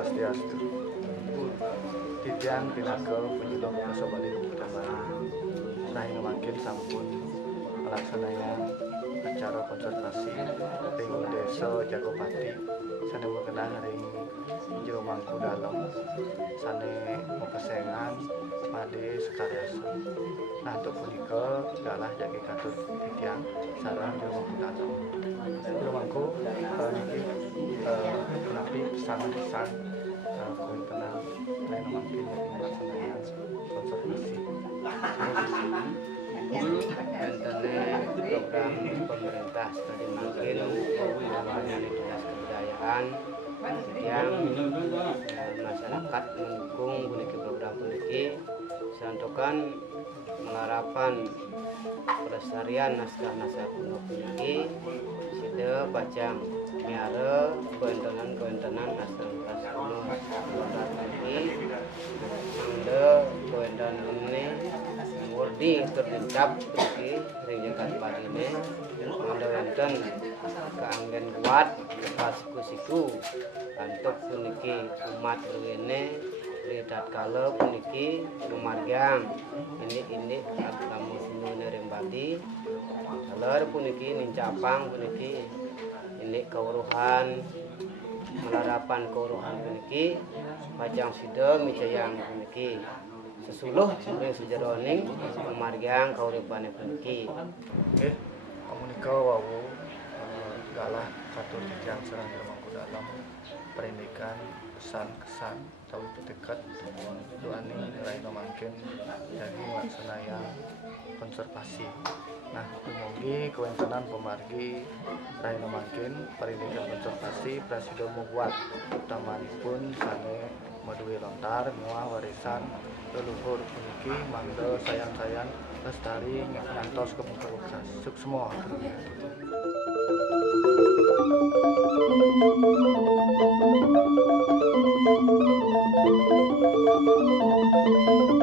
Swastiastu. Titian pinakel penyelok kasobali utama Rahayu makin sampun melaksanakan acara konservasi ring desa Jagopati sane mengenang ring jero mangku dalam sane pesengan pade sekaryaso. Nah untuk punika galah jagi katut titian sareng jero mangku dalam. Jero mangku niki menapi pesan-pesan koin tenang lain makin melaksanakan konservasi. Internet program pemerintah studi makin dari dinas kebudayaan yang masyarakat mendukung puniki program puniki santokan mengharapkan pelestarian naskah-naskah kuno puniki sida bacang miara kewentenan naskah-naskah kuno puniki anda kewentenan ini murni terdencap puniki ring Jakarta ini anda wonten keanggen kuat pas siku untuk puniki umat rene lihat kalau puniki lumargang ini kamu sini rembadi kalau puniki nincapang puniki ini keuruhan melarapan keuruhan puniki pajang sida micayang puniki sesuluh ring sejeroning lumargang kauripane puniki. Nggih, komunika wau galah katur titian sareng mangku dalam perindikan pesan-kesan tahu dekat doani Rahayu makin jadi melaksanakan konservasi. Nah, dumugi kewentenan pemargi Rahayu makin perindikan konservasi prasida mubuat utamanipun sane maduwe lontar muah warisan leluhur puniki mangda sayang-sayang lestari ngantos kemukarukan suk semua. Thank you.